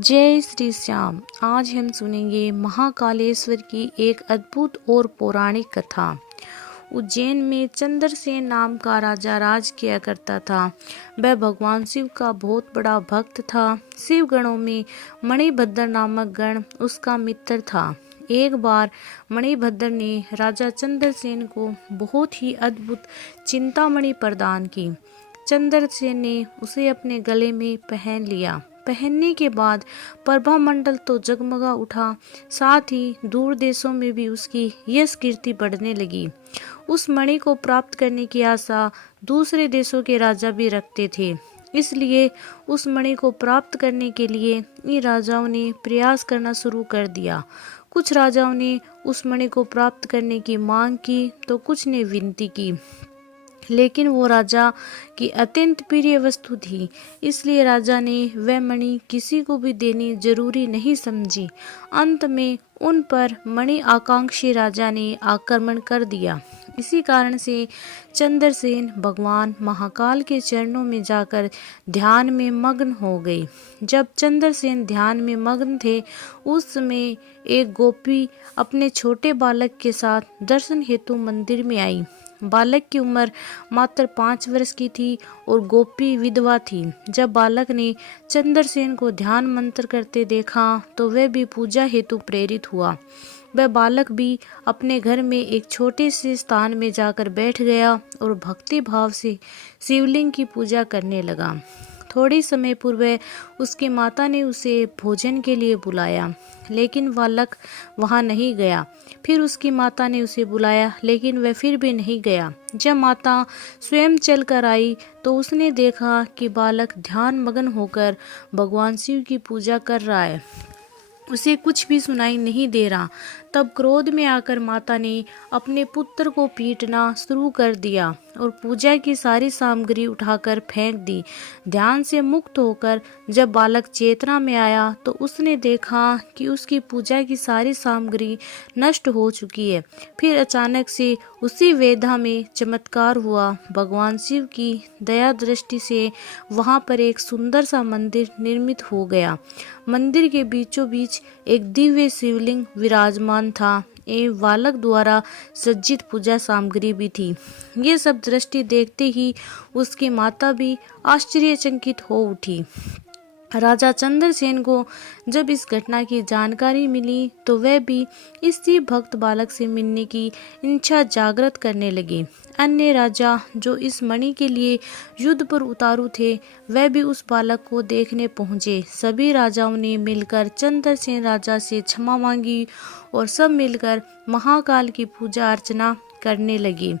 जय श्री श्याम। आज हम सुनेंगे महाकालेश्वर की एक अद्भुत और पौराणिक कथा। उज्जैन में चंद्रसेन नाम का राजा राज किया करता था। वह भगवान शिव का बहुत बड़ा भक्त था। शिव गणों में मणिभद्र नामक गण उसका मित्र था। एक बार मणिभद्र ने राजा चंद्रसेन को बहुत ही अद्भुत चिंतामणि प्रदान की। चंद्रसेन ने उसे अपने गले में पहन लिया। पहनने के बाद प्रभा मंडल तो जगमगा उठा, साथ ही दूर देशों में भी उसकी यश कीर्ति बढ़ने लगी। उस मणि को प्राप्त करने की आशा दूसरे देशों के राजा भी रखते थे, इसलिए उस मणि को प्राप्त करने के लिए इन राजाओं ने प्रयास करना शुरू कर दिया। कुछ राजाओं ने उस मणि को प्राप्त करने की मांग की तो कुछ ने विनती की, लेकिन वो राजा की अत्यंत प्रिय वस्तु थी, इसलिए राजा ने वह मणि किसी को भी देनी जरूरी नहीं समझी। अंत में उन पर मणि आकांक्षी राजा ने आक्रमण कर दिया। इसी कारण से चंद्रसेन भगवान महाकाल के चरणों में जाकर ध्यान में मग्न हो गए। जब चंद्रसेन ध्यान में मग्न थे, उस समय एक गोपी अपने छोटे बालक के साथ दर्शन हेतु मंदिर में आई। बालक की उम्र मात्र 5 वर्ष की थी और गोपी विधवा थी। जब बालक ने चंद्रसेन को ध्यान मंत्र करते देखा तो वह भी पूजा हेतु प्रेरित हुआ। वह बालक भी अपने घर में एक छोटे से स्थान में जाकर बैठ गया और भक्ति भाव से शिवलिंग की पूजा करने लगा। थोड़ी समय पूर्व उसकी माता ने उसे भोजन के लिए बुलाया, लेकिन बालक वहां नहीं गया। फिर उसकी माता ने उसे बुलाया, लेकिन वह फिर भी नहीं गया। जब माता स्वयं चल कर आई तो उसने देखा कि बालक ध्यान मग्न होकर भगवान शिव की पूजा कर रहा है। उसे कुछ भी सुनाई नहीं दे रहा। तब क्रोध में आकर माता ने अपने पुत्र को पीटना शुरू कर दिया और पूजा की सारी सामग्री उठाकर फेंक दी। ध्यान से मुक्त होकर जब बालक चेतना में आया तो उसने देखा कि उसकी पूजा की सारी सामग्री नष्ट हो चुकी है। फिर अचानक से उसी वेधा में चमत्कार हुआ। भगवान शिव की दया दृष्टि से वहां पर एक सुंदर सा मंदिर निर्मित हो गया। मंदिर के बीचों बीच एक दिव्य शिवलिंग विराजमान था एवं बालक द्वारा सज्जित पूजा सामग्री भी थी। ये सब दृष्टि देखते ही उसकी माता भी आश्चर्यचकित हो उठी। राजा चंद्रसेन को जब इस घटना की जानकारी मिली तो वह भी इसी भक्त बालक से मिलने की इच्छा जागृत करने लगे। अन्य राजा जो इस मणि के लिए युद्ध पर उतारू थे, वह भी उस बालक को देखने पहुंचे। सभी राजाओं ने मिलकर चंद्रसेन राजा से क्षमा मांगी और सब मिलकर महाकाल की पूजा अर्चना करने लगे।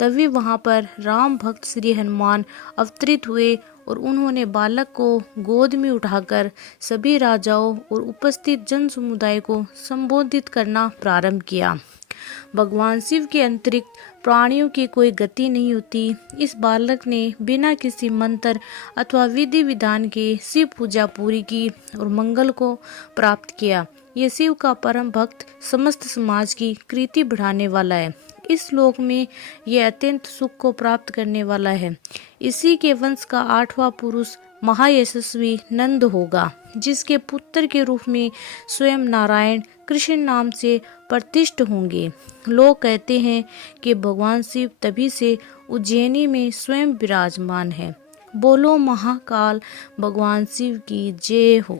तभी वहां पर राम भक्त श्री हनुमान अवतरित हुए और उन्होंने बालक को गोद में उठाकर सभी राजाओं और उपस्थित जन समुदाय को संबोधित करना प्रारंभ किया। भगवान शिव के अतिरिक्त प्राणियों की कोई गति नहीं होती। इस बालक ने बिना किसी मंत्र अथवा विधि विधान के शिव पूजा पूरी की और मंगल को प्राप्त किया। ये शिव का परम भक्त समस्त समाज की कृति बढ़ाने वाला है। इस लोक में यह अत्यंत सुख को प्राप्त करने वाला है। इसी के वंश का 8वां पुरुष महायशस्वी नंद होगा, जिसके पुत्र के रूप में स्वयं नारायण कृष्ण नाम से प्रतिष्ठित होंगे। लोग कहते हैं कि भगवान शिव तभी से उज्जैनी में स्वयं विराजमान है। बोलो महाकाल भगवान शिव की जय हो।